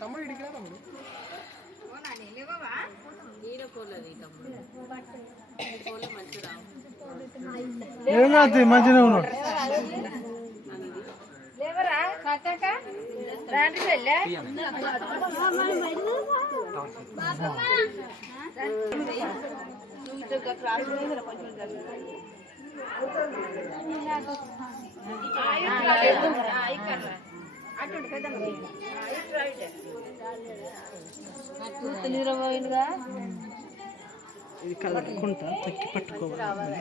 తమ్ముడు ఇడికిరా తమ్ముడు మంచిగా ఉన్నాడు ఇది కలక్కుంటా తక్కి పట్టుకోవాలి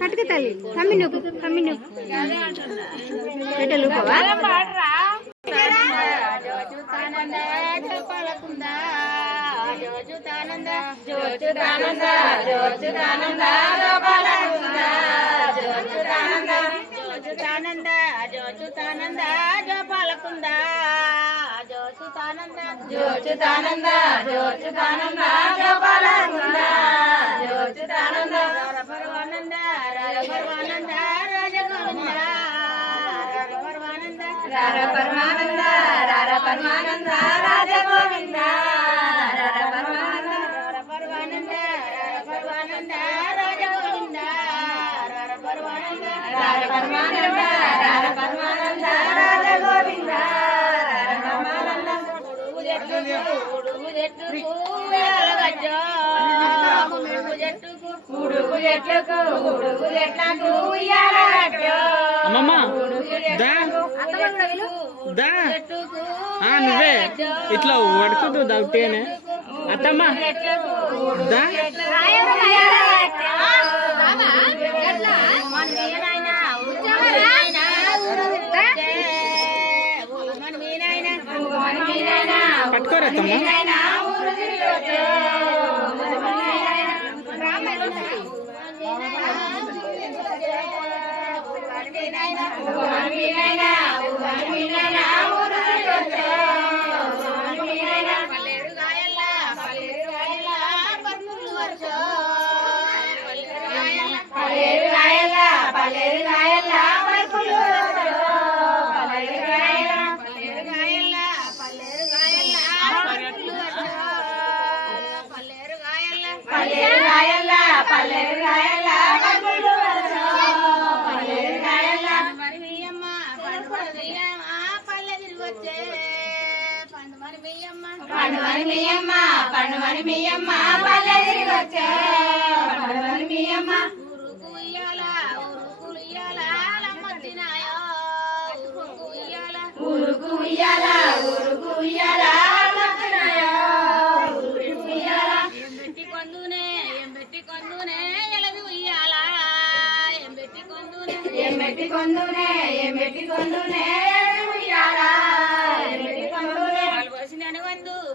పట్టుకు తల్లి తమ్మి నువ్వు తమ్మి నువ్వు అమ్మమ్మ నువ్వే ఇట్లా పడుకుంటూ దావుతేనే అత్తమ్మ దా పట్టుకోరా అత్తమ్మ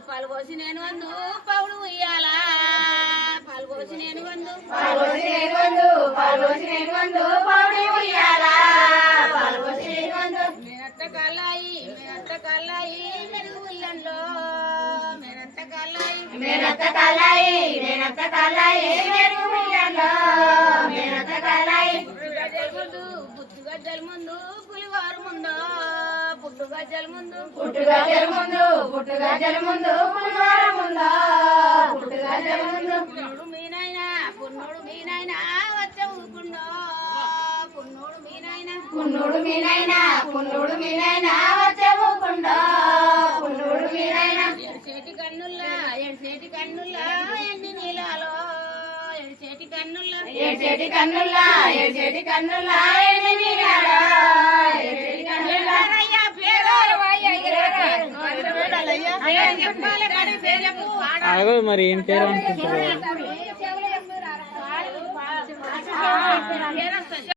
పాల్గోసి నేను వందు పౌడు ఉయ్యాలా పాల్గోసి నేను వందు పౌడి ఉయ్యాలా మేనత్త కల్లాయి మెరుగు ఉయ్యంలో మేనత్త కల్లాయి మెరుగు ఉయ్యంలో పుట్టుగజ్జల ముందు పులివారు ముందు పుట్టుగజ్జల ముందు పులివారు ముందు పున్నోడు మీనైనా వచ్చే ఊకుండో పున్నోడు మీనైనా వచ్చే ఊకుండో ఎడిసేటి కన్నుల్లా ఎండి నీలాలో ఎడిసేటి కన్నుల్లా ఎండి నీలాలో మరి ఏం పేరు అనుకుంటారు పేరు వస్తుంది.